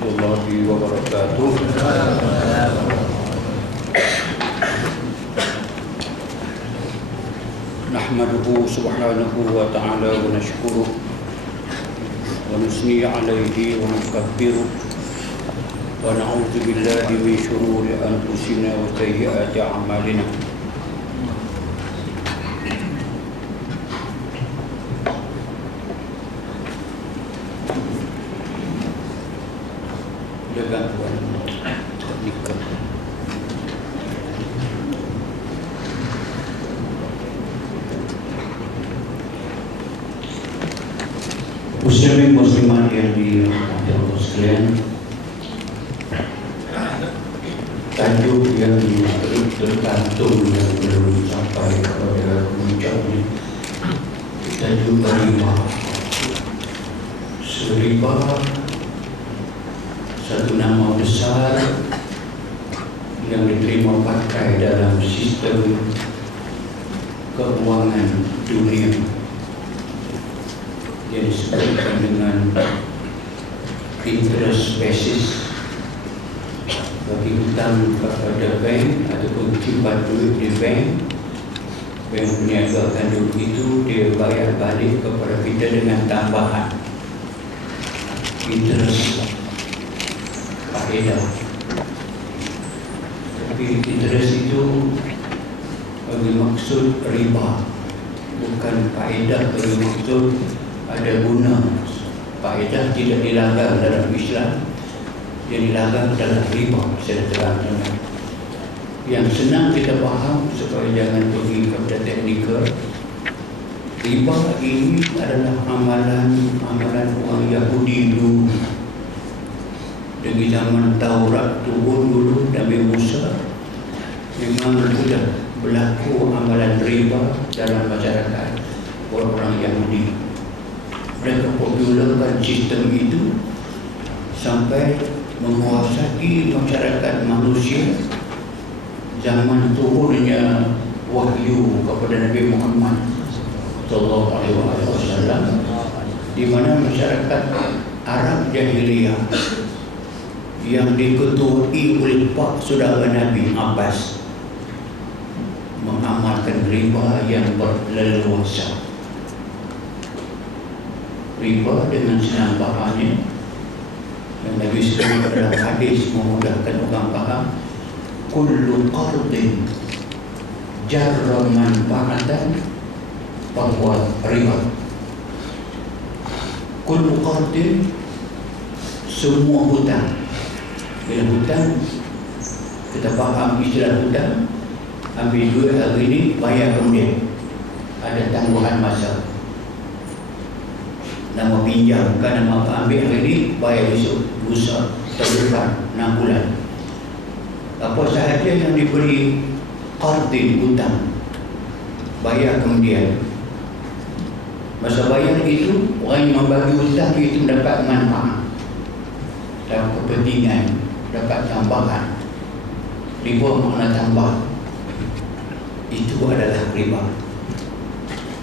warahmatullahi wabarakatuh. Nahmaduhu subhanahu wa ta'ala wa nashkuruh wa nusni alayhi wa nukabbiruh wa na'udzu billahi min shururi anfusina wa sayyiati a'malina. Gangguan teknikal. Muslimin muslimat yang dirahmati Allah sekalian, tajuk yang tergantung yang belum sampai kepada puncaknya, tajuk riba. Riba satu nama besar yang diterima pakai dalam sistem keuangan dunia yang disebutkan dengan interest basis. Bagi hutang kepada bank ataupun simpan duit di bank, bank meniagakan duit itu, dia bayar balik kepada kita dengan tambahan interest faedah. Tapi interest itu bagi maksud riba, bukan faedah bagi maksud ada guna. Faedah tidak dilanggar dalam Islam, yang dilanggar dalam riba. Saya terangkan yang senang kita faham supaya jangan pergi kepada teknikal. Riba ini adalah amalan orang Yahudi dulu. Dari zaman Taurat turun dulu, Nabi Musa memang sudah berlaku amalan riba dalam masyarakat orang Yahudi. Mereka popularkan sistem itu sampai menguasai masyarakat manusia zaman turunnya wahyu kepada Nabi Muhammad sallallahu alaihi wasallam, di mana masyarakat Arab jahiliyah yang diketuai oleh Pak Saudara Nabi Abbas mengamalkan riba yang berleluasa. Riba dengan senang fahamnya, yang Nabi sebut dalam hadis memudahkan orang faham, kullu qardin jarra manfaatan bahwa riba. Kullu qardin, semua hutang. Bila hutang, kita faham istilah hutang, ambil duit hari ini, bayar kemudian. Ada tangguhan masa. Nama pinjam, kan nama apa, ambil hari ini, bayar besok, lusa, tahun depan, 6 bulan. Apa sahaja yang diberi qardin, hutang, bayar kemudian. Masa bayar itu, orang yang membagi hutang itu mendapat manfaat, dapat kepentingan, dapat tambahan. Riba makna tambah. Itu adalah riba.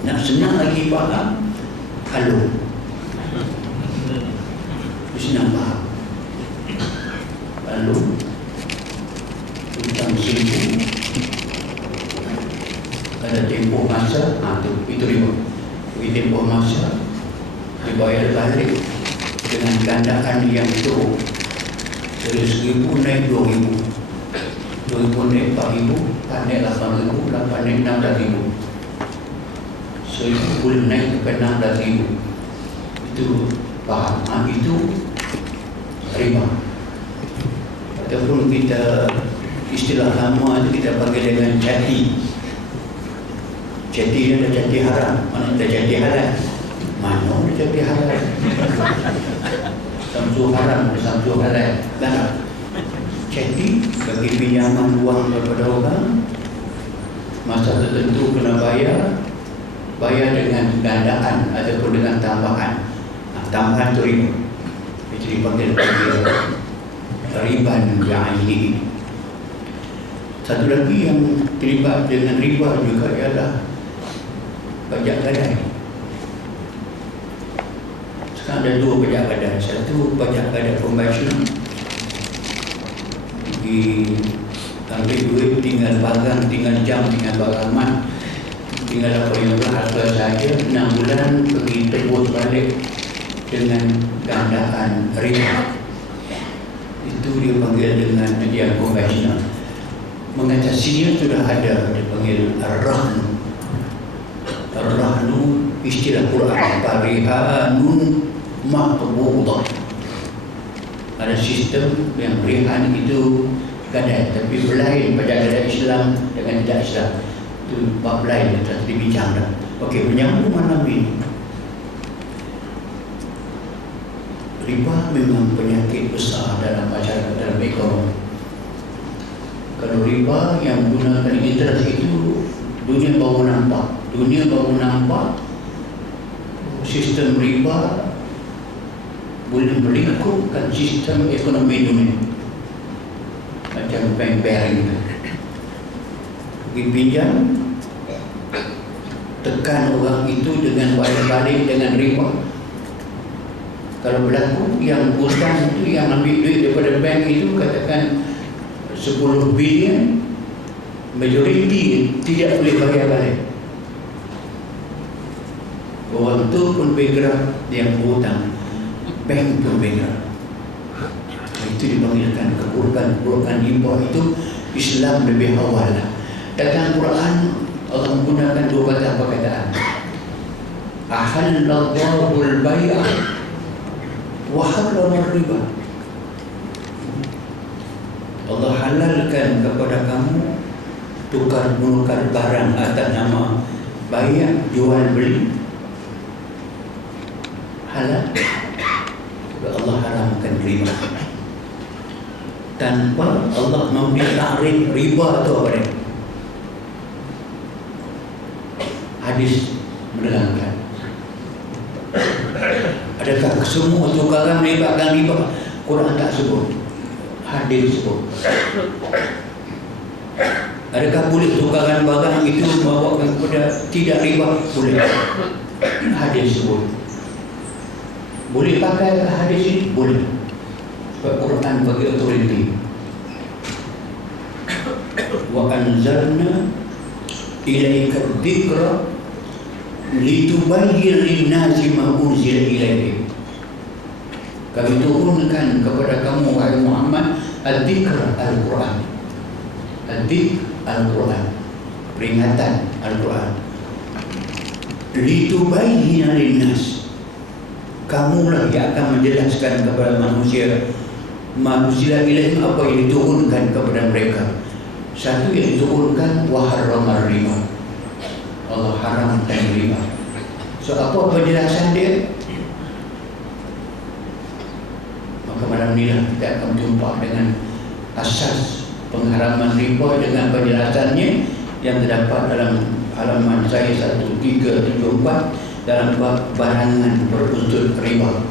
Nak senang lagi faham, halu. Senang faham. Halu, hutang 1,000, ada tempoh masa, itu riba. Bagi tempoh masa, dibayar balik dengan gandaan yang teruk. Dari 1,000 naik 2,000, 2,000 naik 4,000, 4 naik 8,000, 8 naik 16,000, 1,000 boleh naik sampai 16,000. Itu faham, itu riba. Ataupun kita istilah lama itu kita panggil dengan cati. Cati ni ada cati haram, mana ada cati halal, mana ada cati halal. Samsu haram, samsu halal. Dan jadi bagi pinjaman uang kepada orang, masa tertentu kena bayar dengan gandaan ataupun dengan tambahan. Tambahan itu riba. Itu dipanggil riban bi'ainihi. Satu lagi yang terlibat dengan riba juga ialah pajak gadai. Ada dua pajak badan. Satu pajak badan konvensional, ambil duit, tinggal barang, tinggal jam, tinggal barang mat, tinggal apa yang berharga saja. 6 bulan pergi tebus balik dengan gandaan riba. Itu dia panggil dengan yang konvensional. Mengatasinya sudah ada, dipanggil ar-rahnu. Ar-rahnu istilah Quran, parihanun maqbudah. Ada sistem yang rihan itu gadai, tapi berlain pada gadai Islam dengan tidak Islam. Itu bab lain yang telah dibincang dah. Okey, menyambung malam ini. Riba memang penyakit besar dalam masyarakat, dalam ekonomi. Kalau riba yang menggunakan interest itu, dunia baru nampak. Dunia baru nampak sistem riba boleh melingkupkan sistem ekonomi dunia. Macam bank bearing, pergi pinjam, tekan orang itu dengan balik-balik dengan riba. Kalau berlaku yang hutang itu, yang ambil duit daripada bank itu, katakan 10 bilion, majoriti tidak boleh bayar balik. Orang itu pun bergerak, yang berhutang, bank pun bergerak. Itu dipanggilkan keburukan riba. Itu Islam lebih awal. Dalam Quran Allah menggunakan dua perkataan. Ahallallahu al-bay'a wa harrama riba. Allah halalkan kepada kamu tukar menukar barang atas nama bayar, jual beli, halal. Allah haramkan riba. Tanpa Allah memberi takrif riba itu apa dia? Hadis menerangkan. Adakah semua tukaran melibatkan riba? Quran tak sebut, hadis sebut. Adakah boleh tukaran barang itu membawakan kepada tidak riba? Boleh. Hadis sebut. Boleh pakai hadis ini? Boleh. Sebab Quran bagi autoriti. Wa anzalna ilaika dzikra litubayyin lin-nasi ma unzila ilaihim. Kami turunkan kepada kamu wahai Muhammad al-dzikra al-Quran. Al-dzikr al-Quran, peringatan al-Quran. Litubayyin lin-nas. Kamulah yang akan menjelaskan kepada manusia ilaihim, apa yang diturunkan kepada mereka. Satu yang diturunkan wa harrama riba. Allah haramkan riba. So apa penjelasan dia? Maka malam ni kita akan berjumpa dengan asas pengharaman riba dengan penjelasannya yang terdapat dalam halaman saya 1374 dalam bab barangan berunsur riba.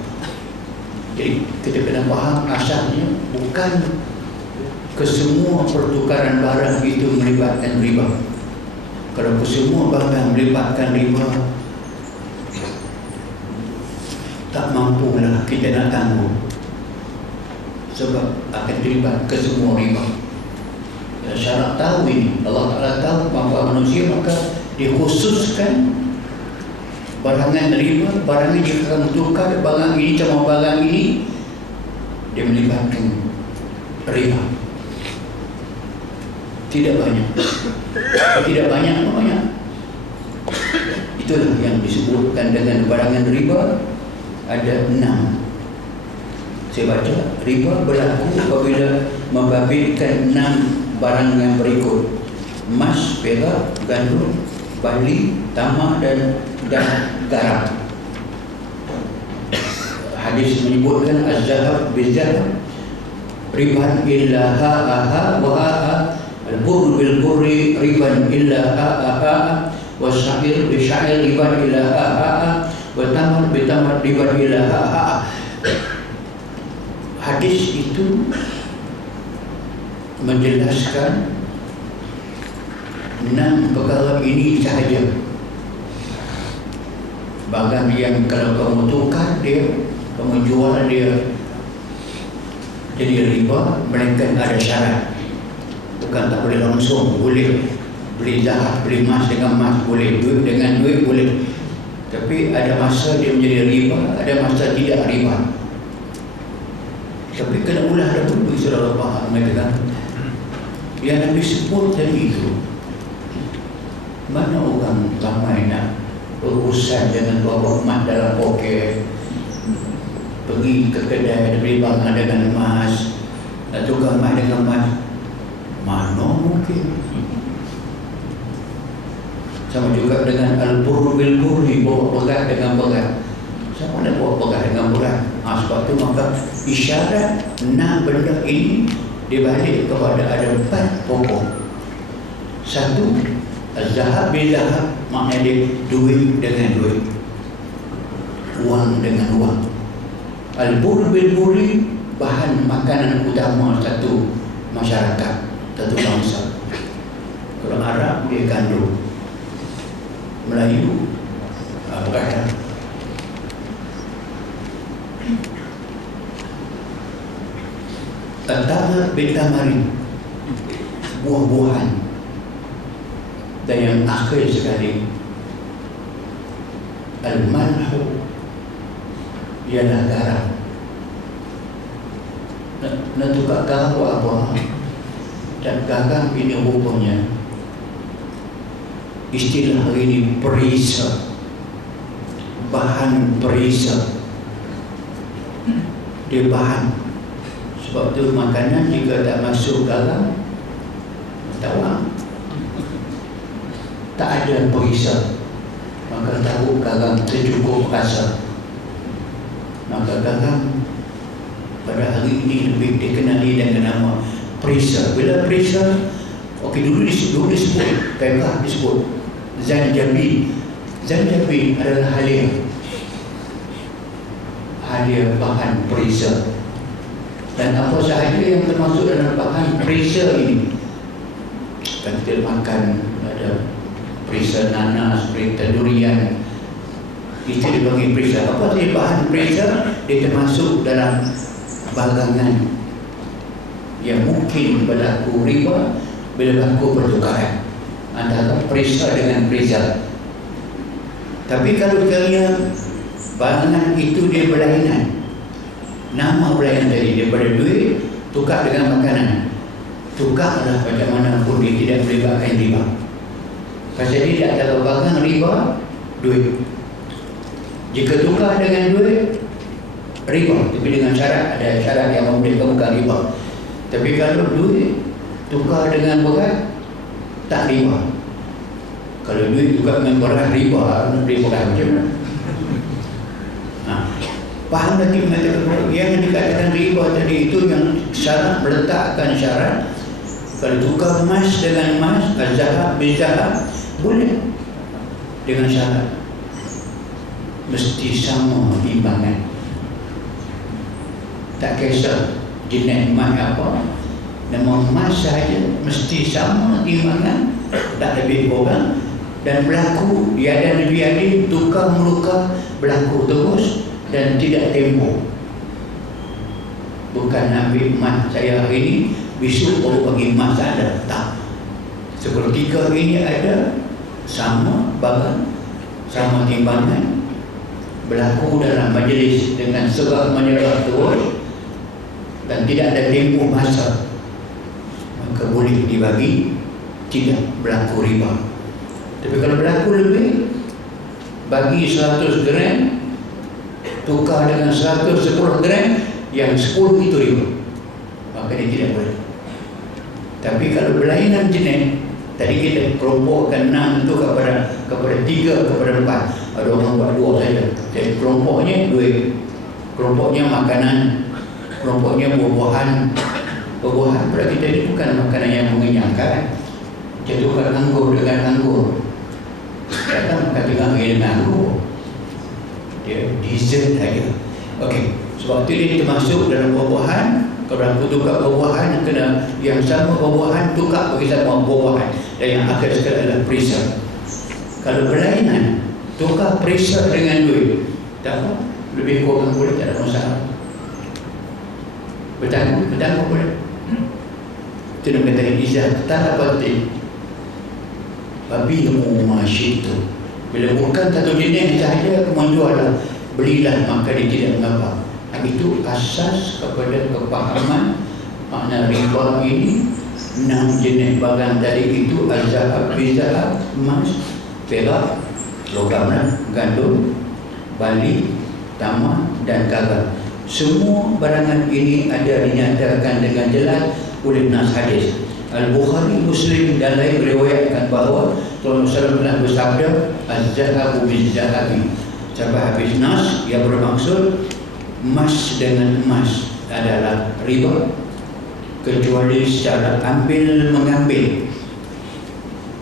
Jadi kita kena faham asalnya bukan kesemua pertukaran barang itu melibatkan riba. Kalau kesemua barang melibatkan riba, tak mampulah kita nak tanggung, sebab akan terlibat kesemua riba. Syarat tahu ini, Allah Ta'ala tahu bahawa manusia, maka dikhususkan barangan riba. Barang ini jika akan tukar barang ini sama barang ini, dia melibatkan riba. Tidak banyak. Tidak banyak. Itulah yang disebutkan dengan barangan riba. Ada 6. Saya baca, riba berlaku apabila membabitkan 6 barang yang berikut: emas, perak, gandum, barley, tamak dan garam. Hadis menyebutkan az-zahab bil-zahab, riban illa ha'a wa ha'a, al-burr bil-burri riban illa ha'a, wa sya'ir bil-sya'ir riban illa ha'a, wa tamar bil-tamar riban illa ha'a. Hadis itu menjelaskan 6 perkara ini sahaja. Barang yang kalau kamu tukar dia, kamu jual dia jadi riba, melainkan ada syarat. Bukan tak boleh langsung, boleh beli zahab, beli emas dengan emas boleh, duit dengan duit boleh. Tapi ada masa dia menjadi riba, ada masa tidak riba. Tapi kena ulah dahulu, saudara faham mengatakan yang Nabi sebut tadi itu. Mana orang ramai nak berurusan dengan bawa emas dalam poket, pergi ke kedai beli barang dengan emas, nak tukar emas dengan emas, mana mungkin. Sama juga dengan al-burru bil-burri, bawa berat dengan berat. Siapa nak bawa berat dengan berat? Sebab itu maka isyarat 6 benda ini dibalik kepada ada 4 pokok. Satu, zahab bil-zahab, maknanya dia duit dengan duit, wang dengan wang. Al-burru bil-burri, bahan makanan utama satu masyarakat, satu bangsa. Kalau Arab dia gandum, Melayu beras. Tamar bin tamarin, buah-buahan. Dan yang akhir sekali, al-malhu, ialah garam. Nak tukar garam buat apa? Dan garam ini rupanya istilah hari ini perisa, bahan perisa. Dia bahan. Sebab tu makanan jika tak masuk garam, tawang, tak ada perisa, maka tahu garam tercukup rasa. Maka garam pada hari ini lebih dikenali dengan nama perisa. Bila perisa, okey, dulu disebut Pemah disebut Zanjabil. Zanjabil adalah halia bahan perisa. Dan apa sahaja yang termasuk dalam bahan perisa ini, kan kita makan ada perisa nanas, perisa durian, itu dipanggil perisa. Apa sahaja bahan perisa, dia termasuk dalam barangan yang mungkin berlaku riba bila berlaku pertukaran antara perisa dengan perisa. Tapi kalau sekiranya barangan itu dia berlainan, nama berlainan tadi, daripada duit tukar dengan makanan, tukarlah macam mana pun dia tidak melibatkan riba. Pasal dia tak ada barang riba, duit. Jika tukar dengan duit, riba, tapi dengan syarat, ada syarat yang membolehkan bukan riba. Tapi kalau duit tukar dengan berat, tak riba. Kalau duit tukar dengan berat, riba. Beli berat macam mana? Faham lagi mengatakan yang dikatakan riba tadi itu yang syarat, meletakkan syarat. Kalau tukar emas dengan emas, zahab bil-zahab, boleh, dengan syarat mesti sama timbangan. Tak kisah jenis emas apa, nama emas sahaja mesti sama timbangan, tak lebih kurang. Dan berlaku tiada lebih adil, tukar menukar berlaku terus dan tidak tempoh. Bukan ambil emas saya hari ini, besok baru bagi emas ada. Tak. Seketika ini ada sama barang, sama timbangan, berlaku dalam majlis dengan serah menyerah terus dan tidak ada tempoh masa, maka boleh dibagi, tidak berlaku riba. Tapi kalau berlaku lebih, bagi 100 gram tukar dengan 110 gram, yang 10 itu riba, maka dia tidak boleh. Tapi kalau berlainan jenis, tadi kita kelompokkan 6 itu kepada 3, kepada 4. Ada orang buat 2 saja. Jadi kelompoknya duit, kelompoknya makanan, kelompoknya buah-buahan. Buah-buahan pada kita ini bukan makanan yang mengenyangkan. Jatuhkan anggur dengan anggur, datang makan tengah hari dengan anggur, dia dessert saja. Okey, sebab itu dia termasuk dalam buah-buahan. Kalau aku tukar buah-buahan yang kena, yang sama buah-buahan tukar bagi sama buah-buahan. Dan yang akhir sekali adalah perisa. Kalau berlainan, tukar perisa dengan duit, tak apa, lebih kurang boleh, tak ada masalah. Bertanggung boleh. Itu dia kata izah tak penting. Babi masyitu. Bila bukan satu jenis sahaja menjual lah, belilah, maka dia tidak mengapa. Itu asas kepada kepahaman makna riba ini. 6 jenis barang tadi itu al-zahab, bizahab, emas, perak, logam, gandum, bali, tamar dan gagal. Semua barangan ini ada dinyatakan dengan jelas oleh nas hadis. Al-Bukhari, Muslim dan lain meriwayatkan bahawa Rasulullah SAW telah bersabda, az-zahabu biz-zahabi. Sampai habis nas, ia bermaksud emas dengan emas adalah riba, kecuali secara ambil mengambil.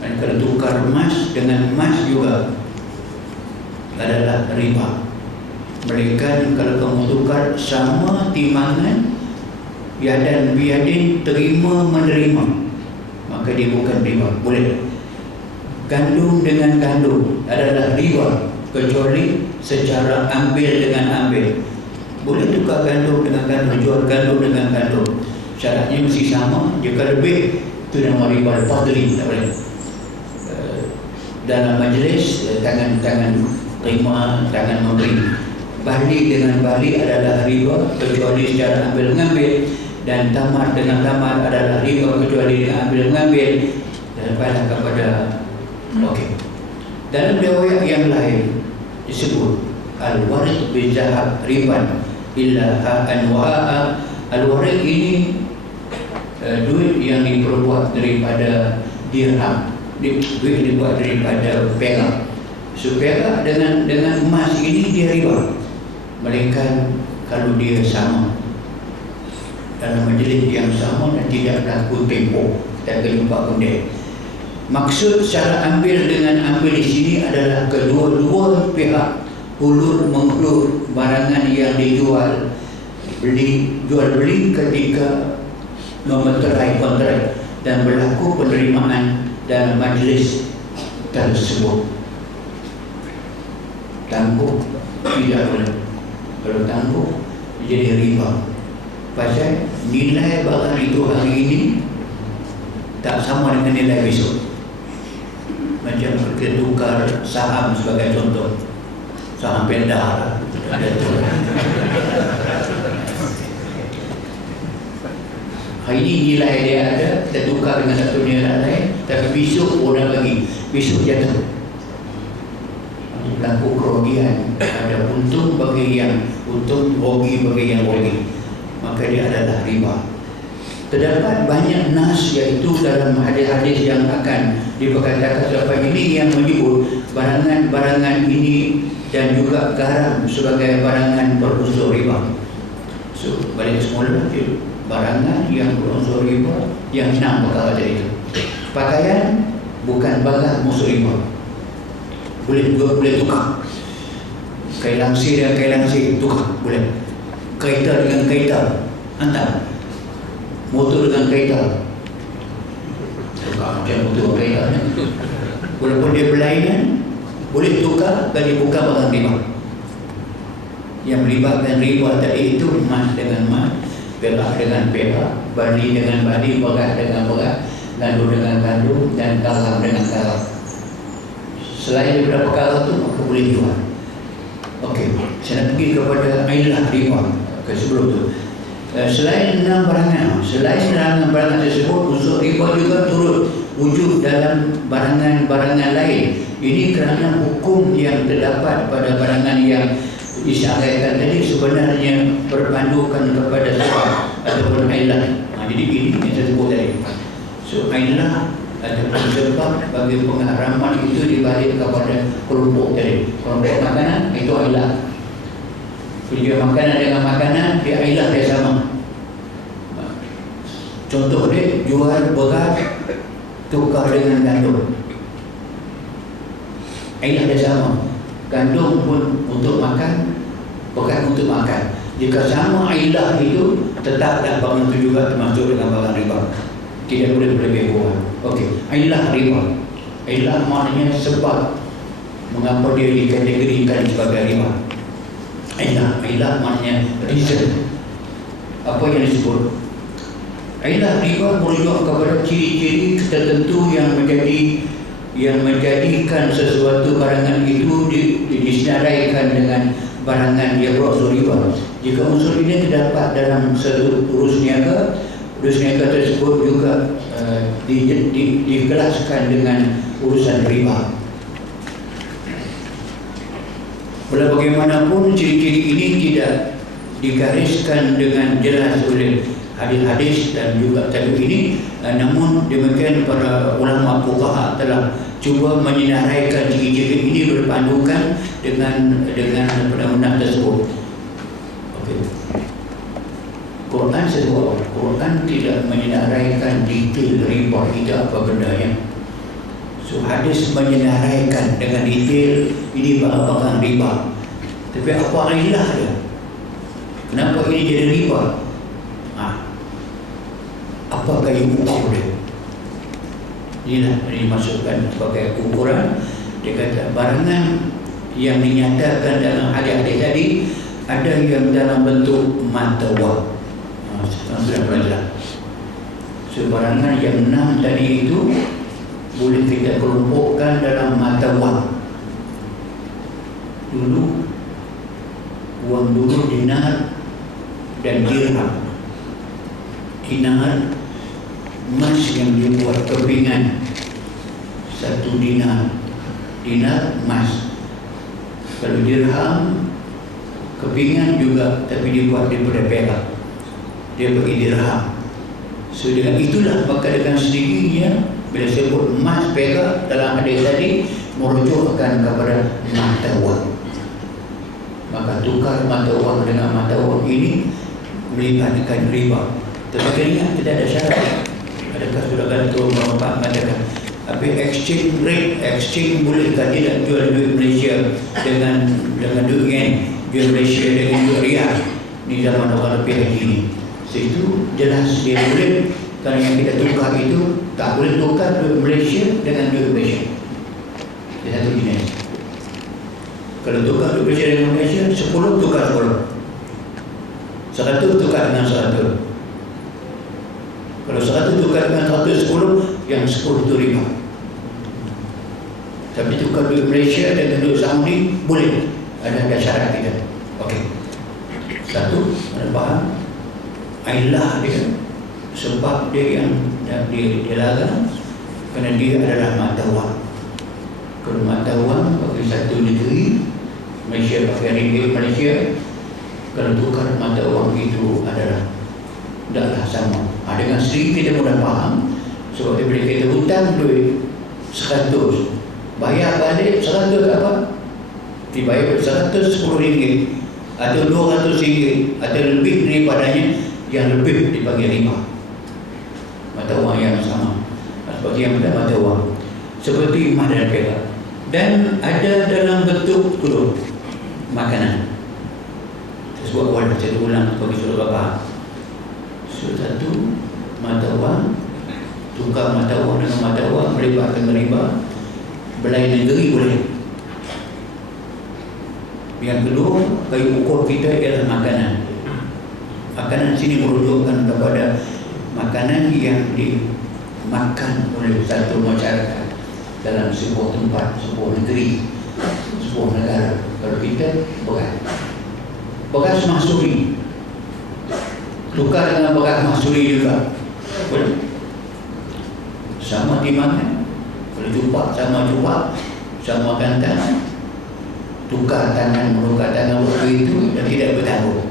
Dan kalau tukar emas dengan emas juga adalah riba. Mereka kalau kamu tukar sama timbangan, yadan biyadin, terima menerima, maka dia bukan riba, boleh. Gandum dengan gandum adalah riba, kecuali secara ambil dengan ambil. Boleh tukar gandum dengan gandum, jual gandum dengan gandum, syaratnya mesti sama. Jika lebih, itu nama riba al-fadli, tak boleh. Dalam majlis, tangan-tangan terima, tangan memberi. Bali dengan bali adalah riba, kecuali secara ambil mengambil. Dan tamar dengan tamar adalah riba, kecuali dengan ambil mengambil. Dan pada kepada dalam riwayat yang lain disebut al-warid bizahab riban illa ha'an wa ha'a. Al-warid ini duit yang diperbuat daripada dirham, duit dibuat daripada perak. So perak dengan emas ini dia riba, melainkan kalau dia sama dalam majlis yang sama dan tidak berlaku tempoh dan kelimpak kundek. Maksud secara ambil dengan ambil di sini adalah kedua-dua pihak hulur menghulur barangan yang dijual, jual beli ketika memeterai kontrak dan berlaku penerimaan dalam majlis tersebut. Tangguh tidak boleh. Kalau tangguh jadi riba. Pasal nilai barang itu hari ini tak sama dengan nilai besok. Macam kita tukar saham sebagai contoh, saham pendah ada tu. Hari ini nilai dia ada, kita tukar dengan satu nilai lain, tapi besok orang lagi, besok jatuh. Berlaku kerugian, ada untung bagi yang untung, rugi bagi yang rugi, maka dia adalah riba. Terdapat banyak nas, iaitu dalam hadis-hadis yang akan diperkatakan selepas ini, yang menyebut barangan-barangan ini dan juga garam sebagai barangan berunsur riba. So balik semula, barangan yang berunsur riba yang 6 perkara tadi itu. Pakaian bukan barang musuh riba, boleh juga, boleh tukar. Kain langsir dengan kain langsir tukar, boleh. Kereta dengan kereta hantar, motor dengan kereta tukar, macam motor kereta. Walaupun dia berlainan, boleh tukar, tapi bukan barang riba. Yang melibatkan riba tadi itu emas dengan emas, perak dengan perak, bali dengan bali, berat dengan berat, gandum dengan gandum, dan garam dengan garam. Selain daripada perkara itu, maka boleh jual. Okey, saya nak pergi kepada ailah riba sebelum itu. Selain 6 barangan, selain barangan tersebut, unsur riba juga turut wujud dalam barangan-barangan lain. Ini kerana hukum yang terdapat pada barangan yang disyariatkan tadi sebenarnya berpandukan kepada sebab ataupun ailah. Jadi ini yang saya sebut tadi. So ailah ataupun sebab bagi pengharaman itu dibalik kepada kelompok tadi. Kelompok makanan itu ailah. Dia makanan dengan makanan, dia ailah dia sama. Contoh dia jual beras tukar dengan gandum, ailah dia sama. Gandum pun untuk makan, beras untuk makan. Jika sama ailah itu, tetaplah barang itu juga termasuk dengan barang riba. Tidak boleh lebih kurang. Okey, ailah riba. Ailah maknanya sebab Mengapa dia dikategorikan sebagai riba? Ilah maknanya reason. Apa yang disebut? Ilah riba merujuk kepada ciri-ciri tertentu yang menjadikan sesuatu barangan itu disenaraikan dengan barangan yang berunsur riba. Jika unsur ini terdapat dalam urus niaga tersebut juga dikelaskan dengan urusan riba. Walau bagaimanapun ciri-ciri ini tidak digariskan dengan jelas oleh hadis-hadis dan juga tajuk ini, namun demikian para ulama fuqaha telah cuba menyenaraikan ciri-ciri ini berpandukan dengan undang-undang tersebut. Okey. Quran sebut Quran tidak menyenaraikan detail riba itu apa bendanya. So hadis menyenaraikan dengan detail ini barang riba. Tapi apa ilah dia? Kenapa ini jadi riba? Apa gaya ukur dia? Inilah yang dimasukkan sebagai ukuran. Dia kata barangan yang dinyatakan dalam hadis-hadis tadi ada yang dalam bentuk mata wang. Sudah belajar. Sebarangan yang 6 tadi itu boleh kita kelompokkan dalam mata wang. Wang dulu dinar dan dirham. Dinar emas yang dibuat kepingan 1 dinar emas. Kalau dirham kepingan juga tapi dibuat daripada perak, dia bagi dirham. So dengan itulah maka dengan sendirinya bila sebut emas perak dalam hadis tadi merujukkan kepada mata wang. Maka tukar mata wang dengan mata wang ini melibatkan riba. Tapi ingat tidak ada syarat. Adakah saudara Ketua Bapak mengatakan exchange rate, exchange bolehkah tidak jual duit Malaysia dengan duit yen, jual Malaysia dengan duit riyal di zaman orang lebih haji ini. Itu jelas dia boleh. Kerana yang kita tukar itu tak boleh tukar duit Malaysia dengan duit Malaysia. Dia satu jenis. Kalau tukar duit Malaysia dengan Malaysia, 10 tukar 10, 100 tukar dengan 100. Kalau 100 tukar dengan 110, yang 10 itu riba. Tapi tukar duit Malaysia dengan duit Saudi boleh. Ada syarat kita. Okey. Satu, anda faham? Ilah dia, sebab dia yang dia larang kerana dia adalah mata wang. Kalau mata wang bagi satu negeri, Malaysia pakai ringgit Malaysia, kalau tukar mata wang itu adalah tidaklah sama. Dengan sendiri kita mudah faham. Sebab bila kita hutang duit 100, bayar balik 100 apa? Dibayar 110 ringgit atau 200 ringgit atau lebih daripadanya, yang lebih dipanggil riba. Mata wang yang sama seperti yang pada mata wang, seperti emas dan perak. Dan ada dalam bentuk makanan. Sebuah wala saya ulang bagi saudara Bapak. Satu, mata wang, tukar mata wang dengan mata wang melibatkan riba. Belai negeri boleh. Yang kedua, kayu ukur kita ialah makanan. Makanan sini merujukkan kepada makanan yang dimakan oleh satu masyarakat dalam sebuah tempat, sebuah negeri, sebuah negara. Kalau kita beras mahsuri, tukar dengan beras mahsuri juga boleh. Sama dimakan. Kalau cupak sama cupak, sama kantang, tukar tangan menukar tangan waktu itu dan tidak bertanggung.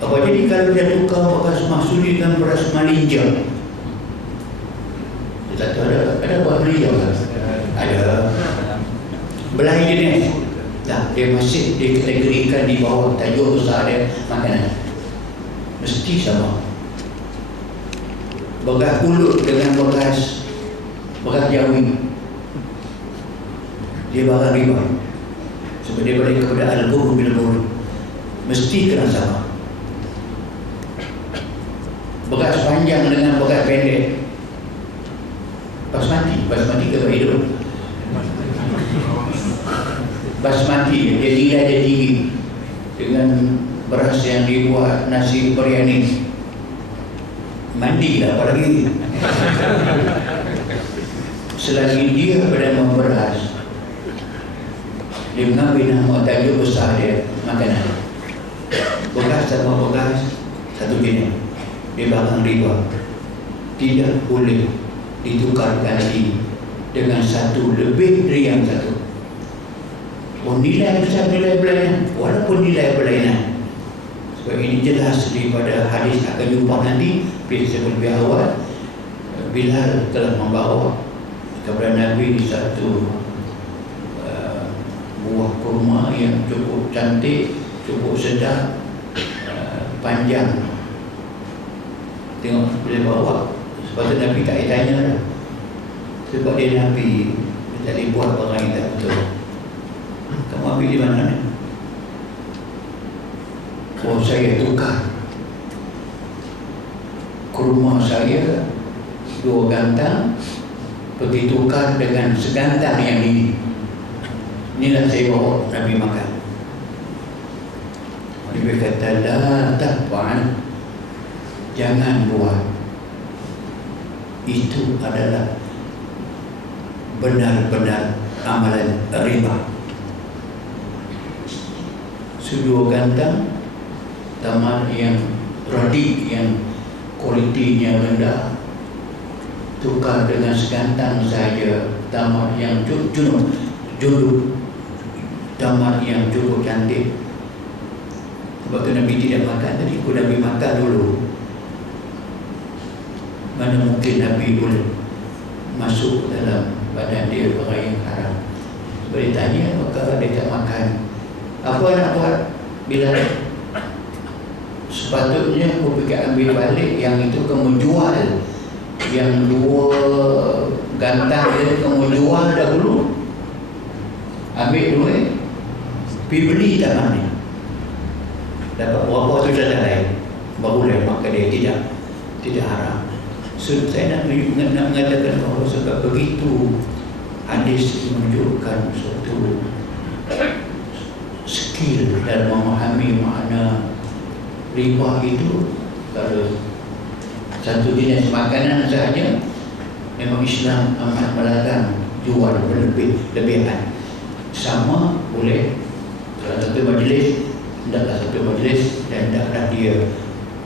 Apa jadi kalau dia tukar beras mahsuri dengan beras malinja? Kita tahu ada beras malinja kan? Ada. Belai jenis. Nah, dia masih dikategorikan di bawah tajuk besar dia makanan. Mesti sama. Beras pulut dengan beras jawi, dia barang riba. Sebab dia balik kepada al-bur bil-bur, mesti kena sama. Beras panjang dengan beras pendek, basmati ke hidup. basmati, dia nilai dia tinggi. Dengan beras yang dibuat nasi biryani, mandilah apalagi. Selagi dia bernama beras, dia mengambil nama tajuk besar dia, makanan. Beras sama beras satu jenis, dia bakal riba. Tidak boleh ditukarkan lagi dengan satu lebih dari yang satu. Nilai besar, nilai berlainan, walaupun nilai berlainan. Sebab ini jelas daripada hadis akan jumpa nanti. Sebelum lebih awal, Bilal telah membawa kepada Nabi satu buah kurma yang cukup cantik, cukup sedap, panjang. Tengok boleh bawa. Sebab tu Nabi tak tanya lah. Sebab dia Nabi, dia tak boleh buat barang yang tak betul. Kamu ambil di mana ni? Oh, saya tukar kurma saya 2 gantang, pergi tukar dengan segantang yang ini. Inilah saya bawa Nabi makan. Nabi kata, la taf'al, jangan buat. Itu adalah benar-benar amalan riba. Dua gantang taman yang radi, yang kualitinya rendah, tukar dengan segantang saja taman yang junub, taman yang cukup cantik. Sebab tu Nabi tidak makan tadi. Aku Nabi makan dulu. Mana mungkin Nabi boleh masuk dalam badan dia perkara yang haram. Sebab dia tanya, maka dia tak makan. Apa nak buat? Bila sepatutnya aku pergi ambil balik yang itu, kamu jual yang 2 gantang dia, kamu jual dahulu, ambil duit, pergi beli taman ni, dapat berapa tu saja lain, barulah maka dia tidak haram. So saya nak mengatakan bahawa sebab begitu hadis menunjukkan suatu skill dalam memahami makna riba itu. Kalau satu jenis makanan sahaja, memang Islam amat melarang jual berlebihan. Sama boleh salah satu majlis, hendaklah satu majlis dan hendaklah dia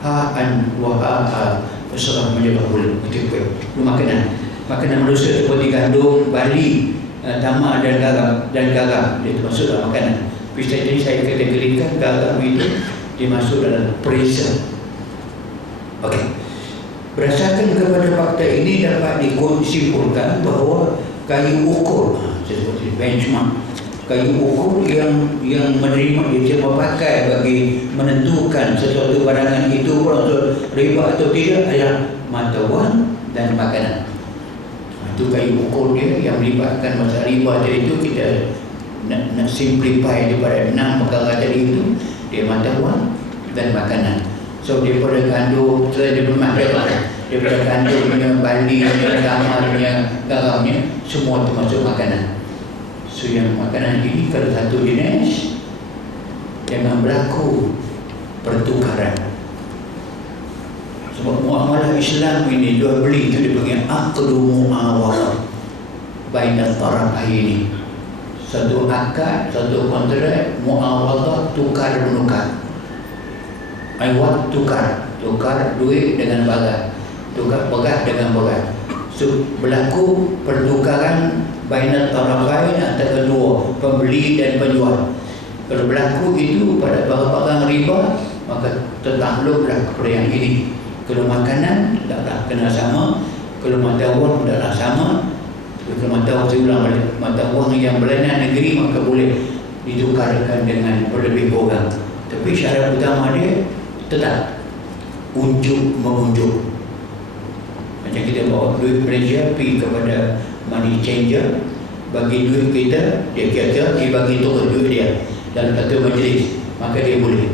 ha'an wa ha'a berserah menjaga boleh itu makanan manusia seperti gandum, barley, tamak dan garam, dia termasuk dalam makanan. Jadi saya kategorikan garam itu dimasuk dalam perisa. Okey. Berdasarkan kepada fakta ini dapat disimpulkan bahawa kayu ukur, seperti benchmark, kayu ukur yang menerima dia pakai bagi menentukan sesuatu barangan itu untuk riba atau tidak adalah mata wang dan makanan. Itu kayu ukur dia yang melibatkan masalah riba tadi itu. Kita nak simplify daripada 6 perkara tadi itu, dia mata wang dan makanan. So daripada kandung, daripada kandungnya, barleynya, tamarnya, garamnya, semua termasuk makanan. So yang makanan ini kalau satu jenis, jangan berlaku pertukaran. Sebab muamalah Islam ini, jual beli itu dipanggil aqdu muawalah bainal tarafaini. Satu akad, satu kontrak, muawalah, tukar menukar. Awak tukar duit dengan barang, tukar barang dengan barang. So berlaku pertukaran bainal tarafain, antara kedua pembeli dan penjual. Kalau berlaku itu pada barang-barang riba, maka tertakluklah kepada yang ini. Kalau makanan taklah kena sama, kalau mata wang taklah sama. Kalau mata wang, saya ulang balik, mata wang yang berlainan negeri maka boleh ditukarkan dengan berlebih orang. Tapi syarat utama dia tetap unjuk mengunjuk. Macam kita bawa duit Malaysia pergi kepada money changer, bagi duit kita, dia kata dia bagi terus duit dia dalam satu majlis, maka dia boleh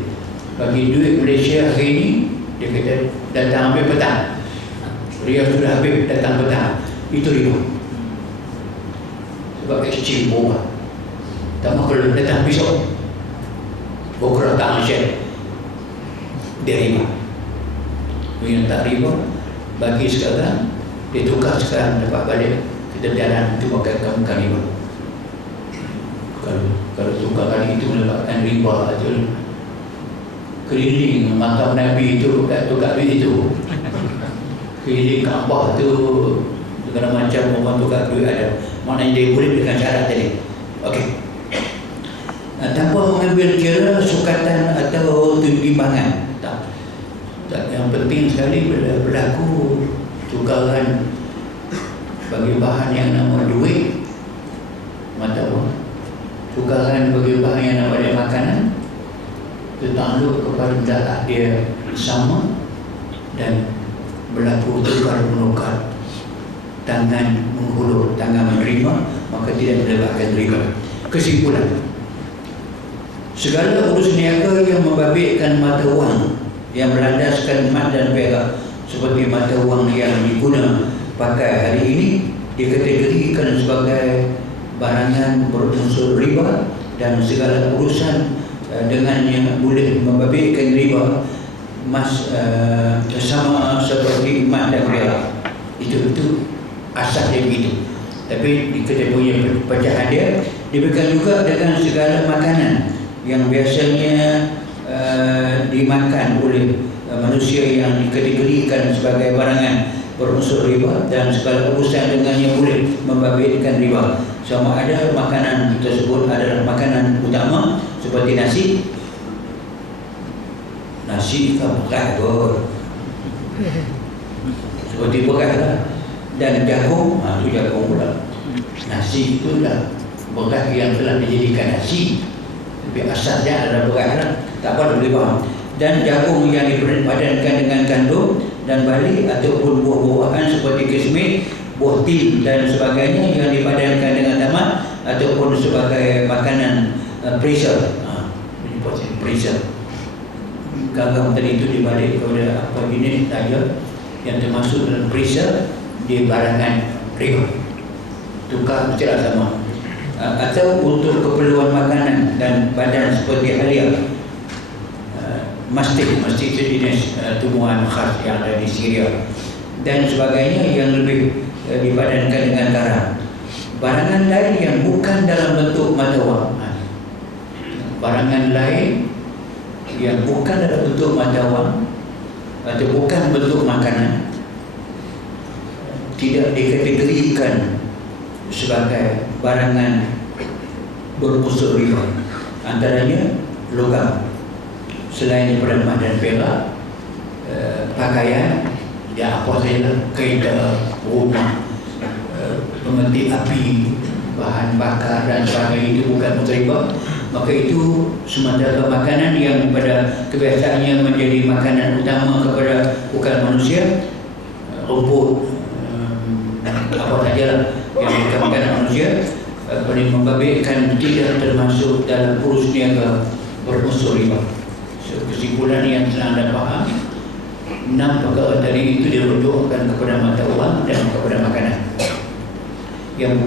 bagi duit Malaysia hari ini. Dia kata datang ambil petang, dia sudah habis datang petang, itu riba. Sebab exchange murah. Tapi kalau datang besok, bukra tak asyik, dia riba. Yang tak riba, bagi sekarang, dia tukar sekarang dapat balik. Kita jalan itu pakai bukan riba. Kalau tukar kali itu mendapatkan riba itu, keliling makam Nabi itu tukar duit itu, keliling Kaabah itu segala macam orang tukar duit ada. Maknanya dia boleh dengan syarat tadi. Okey. Tanpa mengambil kira sukatan atau timbangan. Tak. Yang penting sekali bila berlaku tukaran bagi bahan yang nama duit, mata wang, tukaran bagi bahan yang nama dia makanan, itu takluk kepada darah dia sama dan berlaku tukar menukar, tangan menghulur, tangan menerima, maka tidak mendapatkan riba. Kesimpulan, segala urus niaga yang membabitkan mata wang yang berlandaskan emas dan perak seperti mata wang yang diguna pakai hari ini dikategorikan sebagai barangan berunsur riba, dan segala urusan dengannya boleh membabitkan riba sama seperti emas dan perak. Itu asalnya begitu. Tapi kita punya pecahan dia diberikan juga dengan segala makanan yang biasanya dimakan oleh manusia yang dikategorikan sebagai barangan berunsur riba, dan segala urusan dengannya boleh membabitkan riba, sama ada makanan tersebut adalah makanan utama seperti nasi kan berat seperti berat lah, dan jagung, itu jagung pula. Nasi itu dah berat yang telah dijadikan nasi, tapi asalnya adalah berat lah, tak apa boleh faham. Dan jagung yang dipadankan dengan gandum dan barley ataupun buah-buahan seperti kismis, buah tin dan sebagainya yang dipadankan dengan tamat ataupun sebagai makanan preserve. Preserve. Garam tadi itu dibalik kepada apa jenis saja yang termasuk dalam preserve di barangan riba. Tukar secara sama. Atau untuk keperluan makanan dan badan seperti halia, mastik itu jenis tumbuhan khas yang ada di Syria dan sebagainya yang lebih dipadankan dengan garam. Barangan lain yang bukan dalam bentuk mata wang, barangan lain yang bukan dalam bentuk mata wang atau bukan bentuk makanan tidak dikategorikan sebagai barangan berunsur riba. Antaranya logam, selain daripada emas dan perak, pakaian, ya apa saja, kereta, rumah, pemetik api, bahan bakar dan sebagainya, itu bukan riba. Maka itu semata makanan yang pada kebiasaannya menjadi makanan utama kepada bukan manusia, rumput, apa sajalah yang dikatakan manusia, boleh membabitkan tidak termasuk dalam urus niaga berunsur riba. Kesimpulan yang telah anda faham, 6 perkara tadi itu dirujukkan kepada mata wang dan kepada makanan. Yang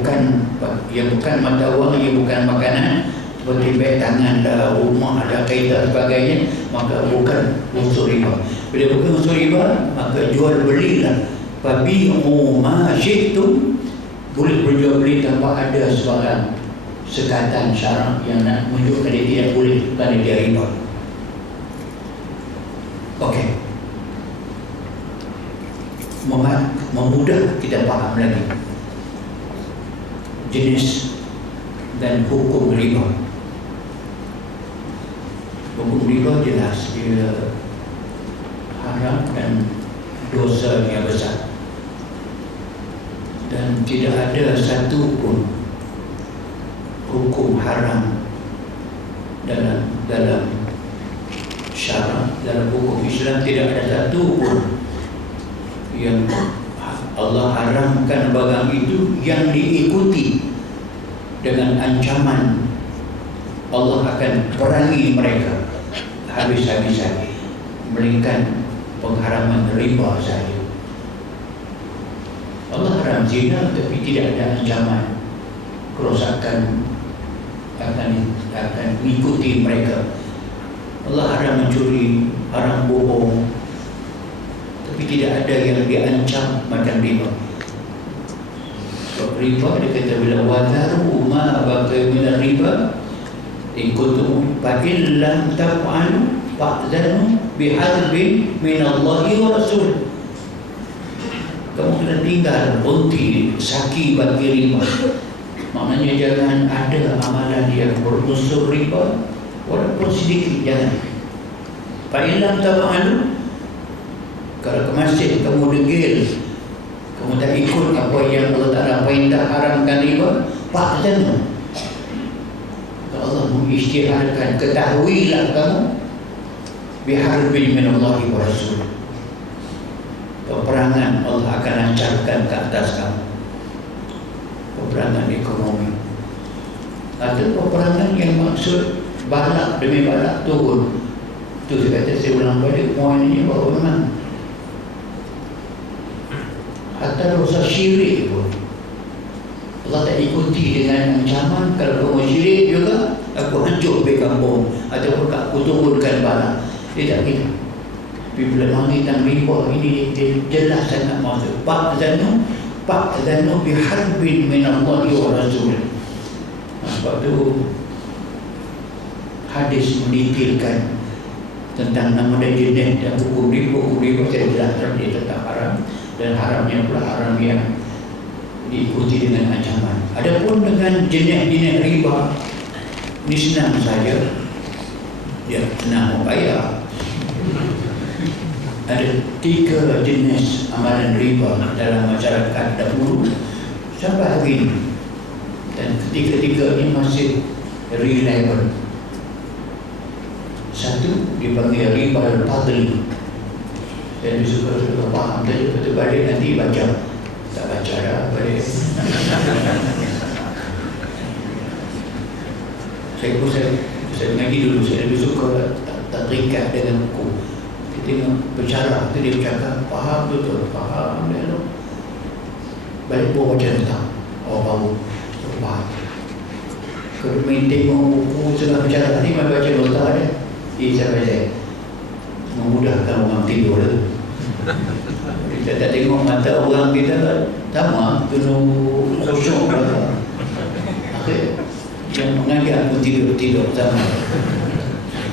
bukan mata wang, yang bukan makanan seperti beg tangan, rumah, ada kereta sebagainya, maka bukan unsur riba. Bila bukan unsur riba, maka jual belilah. Fabi'u ma syi'tum, boleh berjual beli tanpa ada sebarang sekatan syarak yang nak menunjukkan dia tidak boleh kerana dia riba. Okey. Memudah kita faham lagi jenis dan hukum riba. Hukum riba jelas dia haram dan dosa yang besar, dan tidak ada satu pun hukum haram dalam syarak, dalam hukum Islam tidak ada satu pun yang Allah haramkan barang itu yang diikuti dengan ancaman Allah akan perangi mereka habis-habisan, melainkan pengharaman riba saja. Allah haram zina tapi tidak ada ancaman kerosakan akan mengikuti mereka. Allah haram mencuri, haram bohong, tapi tidak ada yang diancam macam riba. Sebab riba dia kata bila wadharu ma baqiya min riba in kuntum fa in lam taf'alu fa'dhanu biharbin min Allah wa Rasul. Kamu kena tinggal berhenti saki bagi riba. Maknanya jangan ada amalan yang berunsur riba walaupun sedikit, jangan. Fa in lam taf'alu, kalau ke masjid kamu degil, kamu tak ikut apa yang Allah Ta'ala perintah haramkan riba, fa'dhanu. Allah mengisytiharkan, ketahuilah kamu biharbin min Allah wa Rasul. Peperangan Allah akan lancarkan ke atas kamu. Peperangan ekonomi atau peperangan yang maksud balak demi balak turun. Itu saya kata, saya ulang balik poin ini bahawa memang hatta dosa syirik pun Allah tak ikuti dengan ancaman. Kalau kamu syirik juga, aku hancur di kampung ataupun aku turunkan balak. Dia tak kira. Tapi bila menghitam riba ini, dia jelas sangat maksud Fa'dhanu biharbin min Allah wa Rasul. Sebab tu hadis mendetailkan tentang nama dan jenis dan hukum riba saya jelaskan dia tetap haram, dan haramnya pula haram yang diikuti dengan ancaman. Adapun dengan jenis-jenis riba, ini senang saja, dia senang membayar. Ada 3 jenis amalan riba dalam masyarakat dahulu sampai hari ini, dan ketiga-tiga ini masih reliable. Satu dipanggil riba al-fadli. Saya suka faham tadi, betul balik nanti baca. Tak baca dah balik. Saya mengaji dulu, saya lebih suka tak terikat dengan hukum. Tengok bicara tu, dia bercakap faham betul, faham dia tu. Balik buat baca tentang baru faham. Kalau main tengok buku sedang bicara ni, main baca nota dia. Saya baca memudahkan orang tidur tu. Kita tak tengok mata orang kita sama, penuh khusyuk. Okay. Yang mengajar pun tidur sama.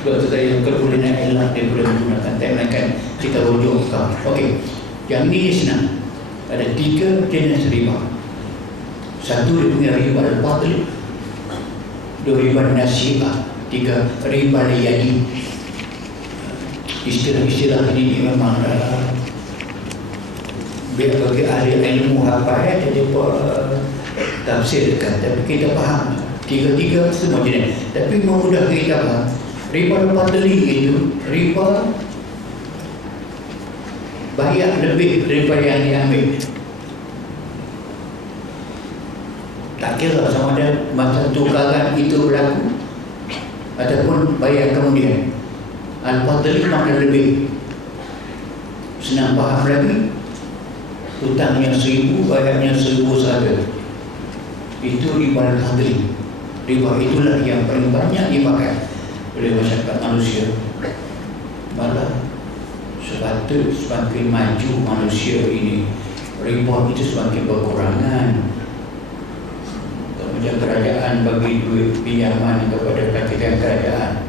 Sebab tu saya kalau boleh naik elak, dia boleh menggunakan tak melainkan kita rujuk ke. Okey, yang ini senang. Ada 3 jenis riba. Satu dia punya riba al-fadli, 2 riba nasibah, 3 riba liyadi. Istilah-istilah ini memang biar bagi ahli ilmu apa ya, jadi tafsirkan, tapi kita faham 3 semua jenis. Tapi memudah kita faham. Riba al-fadli itu riba bayar lebih daripada yang diambil. Tak kira sama ada masa tukaran itu berlaku ataupun bayar kemudian. Al-fadli makna lebih. Senang faham lagi, hutangnya 1000, bayarnya 1000 sahaja. Itu riba al-fadli. Riba itulah yang paling banyak dipakai oleh masyarakat manusia. Malah sepatutnya semakin maju manusia ini, riba itu semakin berkurangan. Kemudian kerajaan bagi duit pinjaman kepada katikan kerajaan,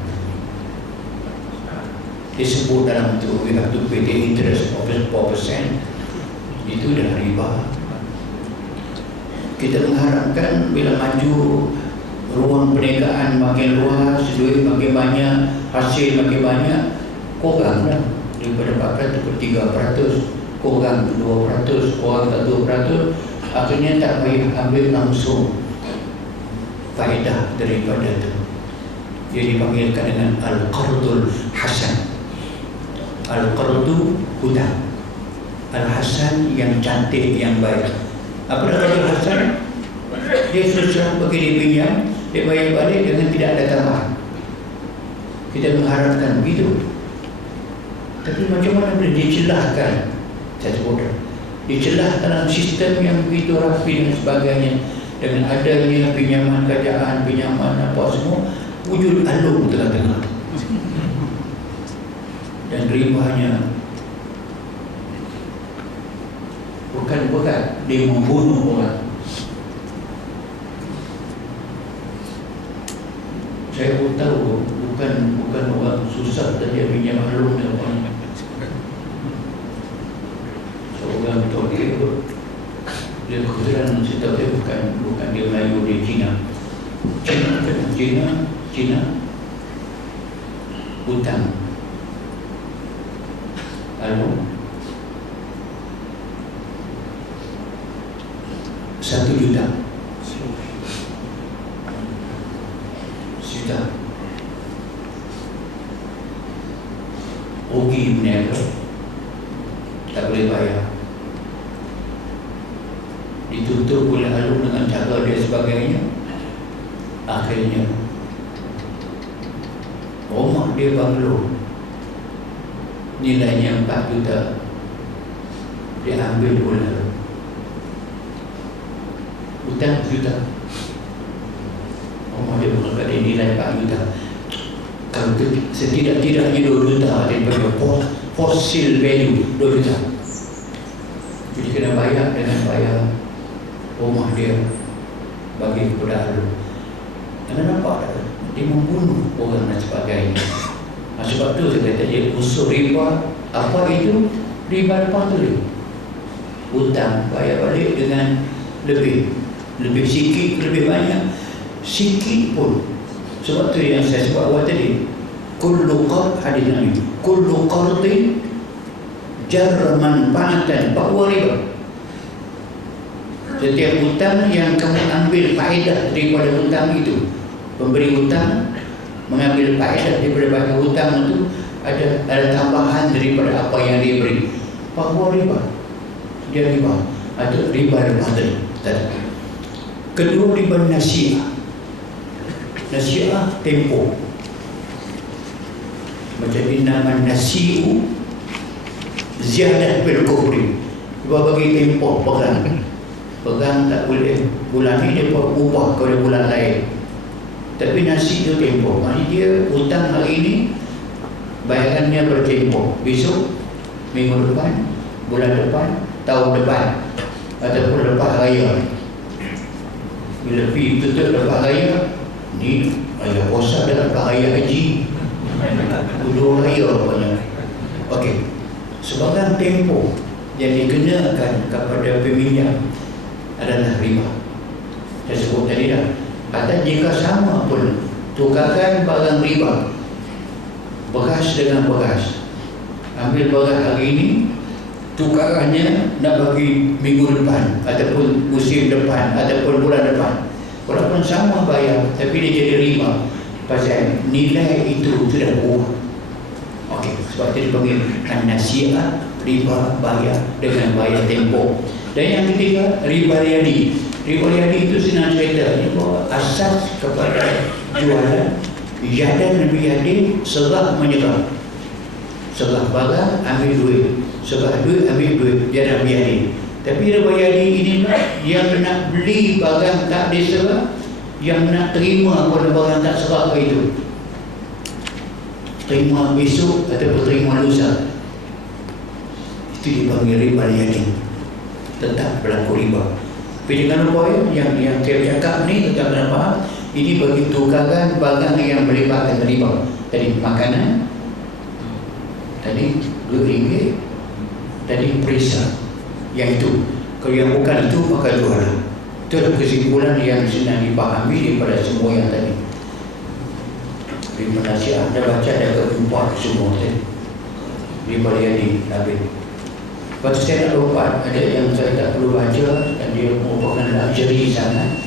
disebut dalam itu we have to pay the interest of 4%. Itu dah riba. Kita mengharapkan bila maju ruang perniagaan makin luas, duit makin banyak, hasil makin banyak, kuranglah daripada 4% ke 3%, kurang 2%, kurang 2%. Akhirnya tak payah ambil langsung faedah daripada itu. Dia dipanggilkan dengan al-qardul hasan. Al-qardu hutang, al-hasan yang cantik, yang baik. Apa qardul hasan? Dia susah bagi dia pinjam, dia bayar balik dengan tidak ada tambahan. Kita mengharapkan begitu. Tapi macam mana boleh dicelahkan? Saya sebut dicelah dalam sistem yang begitu rapi dan sebagainya, dengan adanya pinjaman kerajaan, pinjaman apa semua, wujud alung tengah-tengah. Dan ribanya bukan berat, dia membunuh orang. Saya pun tahu bukan orang susah saja pinjam alung dan orang. Seorang toke dia kebetulan saya tahu dia bukan dia Melayu, dia Cina hutang alung 1 juta. Rugi berniaga, tak boleh bayar, ditutup oleh alung dengan cara dia sebagainya. Akhirnya rumah dia banglo nilainya 4 juta dia ambil oleh hutang juta. Rumah dia berangkat dia nilai 4 juta. Kalau setidak-tidaknya 2 juta daripada fossil value 2 juta. Jadi kena bayar dengan bayar rumah dia bagi kepada alung. Anda nampak tak? Dia membunuh orang dan sebagainya. Sebab tu saya kata dia unsur riba. Apa itu? Riba lepas tu hutang bayar balik dengan lebih sikit, lebih banyak, sikit pun. Sebab tu yang saya sebut awal tadi, kullu qard hadis Nabi, kullu qardin jarra manfaatan bahwa riba. Setiap hutang yang kamu ambil faedah daripada hutang itu, pemberi hutang mengambil faedah daripada hutang itu, ada tambahan daripada apa yang dia beri, bahwa riba. Dia riba atau riba al-fadl. Kedua, riba nasi'ah. Nasi'ah tempoh. Macam nama nasi'u ziyadah bil kufri. Dia bagi tempoh pegang tak boleh bulan ni dia ubah kepada bulan lain. Tapi nasi itu tempoh. Maksudnya dia hutang hari ini bayarannya bertempoh. Besok, minggu depan, bulan depan, tahun depan, ataupun lepas raya. Bila pergi tutup lepas raya, ni raya puasa dan lepas raya haji, dua raya banyak. Okey, sebagai tempoh yang dikenakan kepada peminjam adalah riba. Saya sebut tadi dah. Kata jika sama pun tukarkan barang riba, beras dengan beras, ambil beras hari ini, tukarannya nak bagi minggu depan ataupun musim depan ataupun bulan depan, walaupun sama bayar tapi dia jadi riba pasal nilai itu sudah berubah. Okey, sebab itu dipanggil an-nasi'ah, riba bayar dengan bayar tempoh. Dan yang ketiga, riba riyadi. Riba riyadi itu senang cerita, bahawa asas kepada jualan yadan riyadi, serah menyerah. Serah barang, ambil duit. Serah duit, ambil duit. Yadan riyadi. Tapi riba riyadi inilah yang nak beli barang tak diserah, yang nak terima pada barang tak serah itu. Terima besok atau terima lusa. Itu dipanggil riba riyadi. Tetap berlaku riba. Tapi jangan lupa yang saya cakap ni, tetap kena faham, ini bagi tukaran barang yang melibatkan riba. Tadi makanan, tadi RM2, tadi perisa. Yang itu, kalau yang bukan itu maka jualan. Itu adalah kesimpulan yang senang dipahami daripada semua yang tadi. Terima kasih. Anda baca dah keempat semua tadi. Riba riyadi habis. Lepas tu saya nak lompat, ada yang saya tak perlu baca dan dia merupakan luxury sangat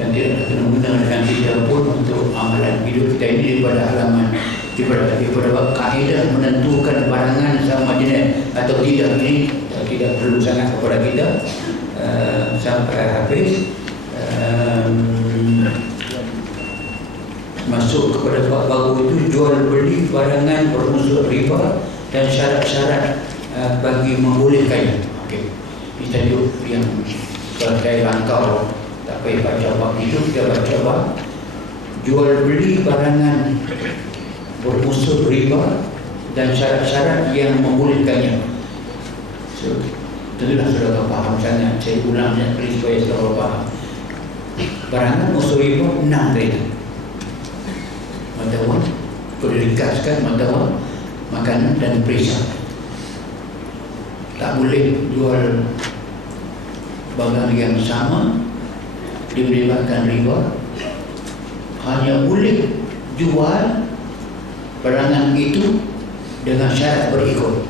dan dia kena guna dengan kita pun untuk amalan hidup kita ini daripada halaman daripada kaedah menentukan barangan sama jenis atau tidak, ini tidak perlu sangat kepada kita sampai habis. Masuk kepada bab baru itu, jual beli barangan berunsur riba dan syarat-syarat bagi membolehkannya. Okey, ini tajuk yang saya rangkau Tak payah baca bab itu, kita baca bab jual beli barangan berunsur riba dan syarat-syarat yang membolehkannya. So, tentulah saudara faham sangat. Saya ulang sekali supaya saudara faham. Barangan unsur riba 6 tadi. Mata wang, perlu dikaskan mata wang, makanan dan perisa. Tak boleh jual barang yang sama melibatkan riba. Hanya boleh jual barangan itu dengan syarat berikut.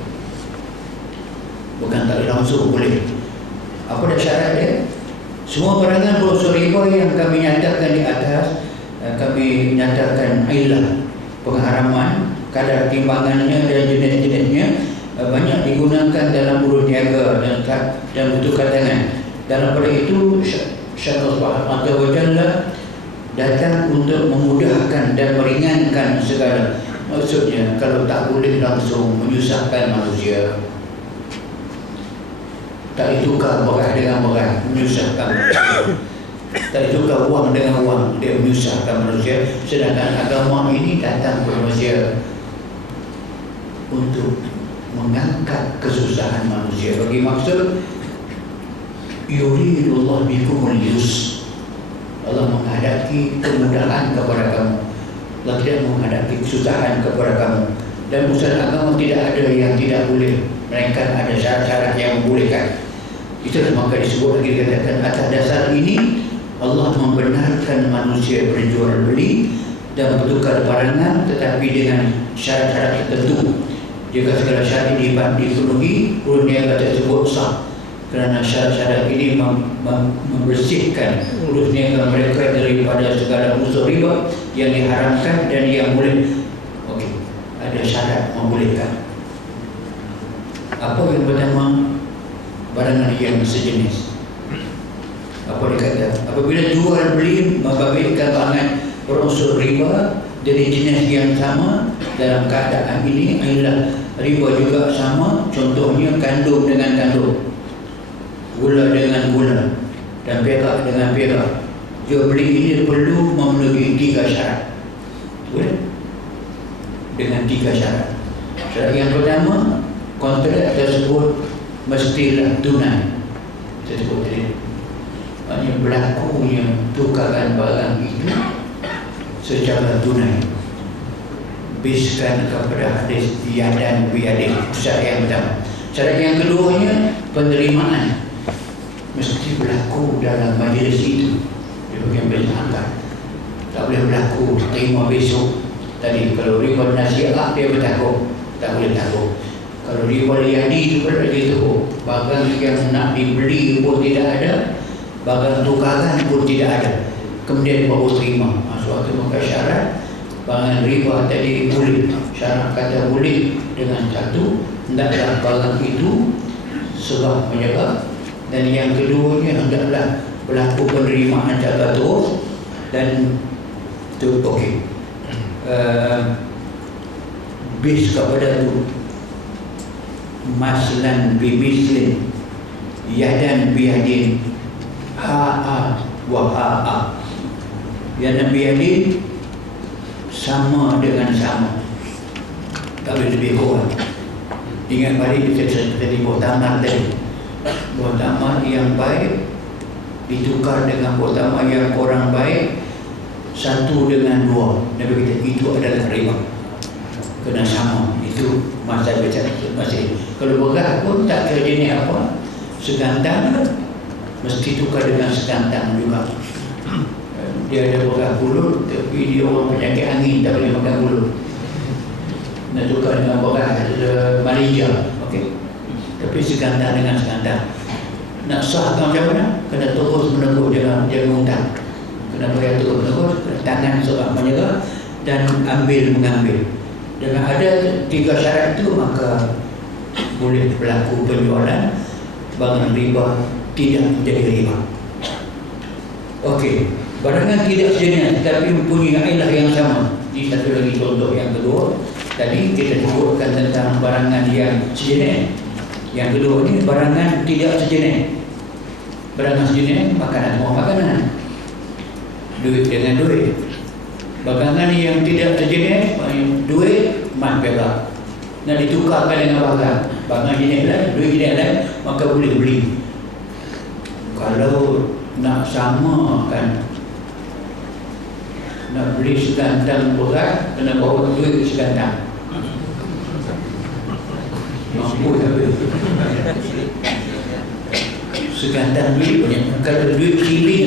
Bukan tak langsung boleh. Apa dah syarat dia? Semua barangan berunsur riba yang kami nyatakan di atas, kami nyatakan ilah pengharaman, kadar timbangannya dan jenis-jenisnya banyak digunakan dalam urus niaga dan bentuk katangan. Dalam pada itu Syaitan Subhanahu wa Ta'ala datang untuk memudahkan dan meringankan segala. Maksudnya kalau tak boleh langsung menyusahkan manusia, tak ditukar beras dengan beras, menyusahkan manusia. Tak ditukar wang dengan wang, dia menyusahkan manusia. Sedangkan agama ini datang kepada manusia untuk mengangkat kesusahan manusia. Bagi maksud yuridullah bikumul yus, Allah menghadapi kemudahan kepada kamu, Allah tidak menghadapi kesusahan kepada kamu. Dan urusan agama tidak ada yang tidak boleh, melainkan ada syarat-syarat yang membolehkan. Itulah maka disebut lagi, dikatakan atas dasar ini Allah membenarkan manusia berjual beli dan bertukar barangan, tetapi dengan syarat-syarat tertentu. Jika segala syarat ini dipenuhi, urus niaga tersebut sah, kerana syarat-syarat ini membersihkan urus niaga mereka daripada segala unsur riba yang diharamkan dan yang boleh. Okey, ada syarat membolehkan. Apa yang pertama? Barangan yang sejenis. Apa dia kata? Apabila jual beli membabitkan barangan berunsur riba dari jenis yang sama, dalam keadaan ini ialah riba juga sama. Contohnya kandung dengan kandung, gula dengan gula, dan perak dengan perak. Jual beli ini perlu memenuhi 3 syarat. Boleh? Dengan 3 syarat. Syarat yang pertama, kontrak tersebut mestilah tunai. Tersebut tadi, maknanya berlakunya tukaran barang itu secara tunai, biskan kepada hadis yadan biyadin. Syarat yang pertama. Syarat yang keduanya, penerimaan mesti berlaku dalam majlis itu. Dia bagian berangkat, tak boleh berlaku terima besok. Tadi kalau riba nasihat dia bertakut, tak boleh takut. Kalau riba yadi itu berarti itu barang yang nak dibeli pun tidak ada, barang tukaran pun tidak ada, kemudian baru terima. Suatu maka syarat barang riba tadi boleh. Syarat kata boleh dengan satu, hendaklah barang itu sebab menyebab, dan yang keduanya hendaklah berlaku penerimaan jaga terus dan itu okey. Bis kepada itu maslan bimislin yadan biyadin ha'a wa ha'a. Yadan biyadin sama dengan sama, tak boleh lebih kurang. Ingat balik kita tadi muktamar tadi, muktamar yang baik ditukar dengan muktamar yang kurang baik, 1 dengan 2. Nabi kata itu adalah riba, kena sama. Itu masa bicara masih. Kalau beras pun tak kira jenis apa, segantang mesti tukar dengan segantang juga. Dia ada beras pulut, tapi dia orang penyakit angin, tak boleh makan pulut. Nak tukar dengan beras Malaysia, okey. Tapi segantang dengan segantang. Nak sahkan macam mana? Kena terus menegur, jangan hutang. Kena bayar terus menegur, tangan seorang menyerah dan ambil mengambil. Dengan ada 3 syarat itu, maka boleh berlaku penjualan barang riba tidak menjadi riba. Okey, barangan tidak sejenis tetapi mempunyai ilah yang sama. Ini satu lagi contoh yang kedua. Tadi kita sebutkan tentang barangan yang sejenis. Yang kedua ni barangan tidak sejenis. Barang sejenis, makanan semua makanan. Duit dengan duit. Bagangan yang tidak sejenis, duit, emas perak. Nak ditukarkan dengan barang. Barang jenis lain, duit jenis lain, maka boleh beli. Kalau nak samakan, nak beli sekantang beras, kena bawa duit sekantang. Mampu tapi sekantang duit punya. Kalau duit siling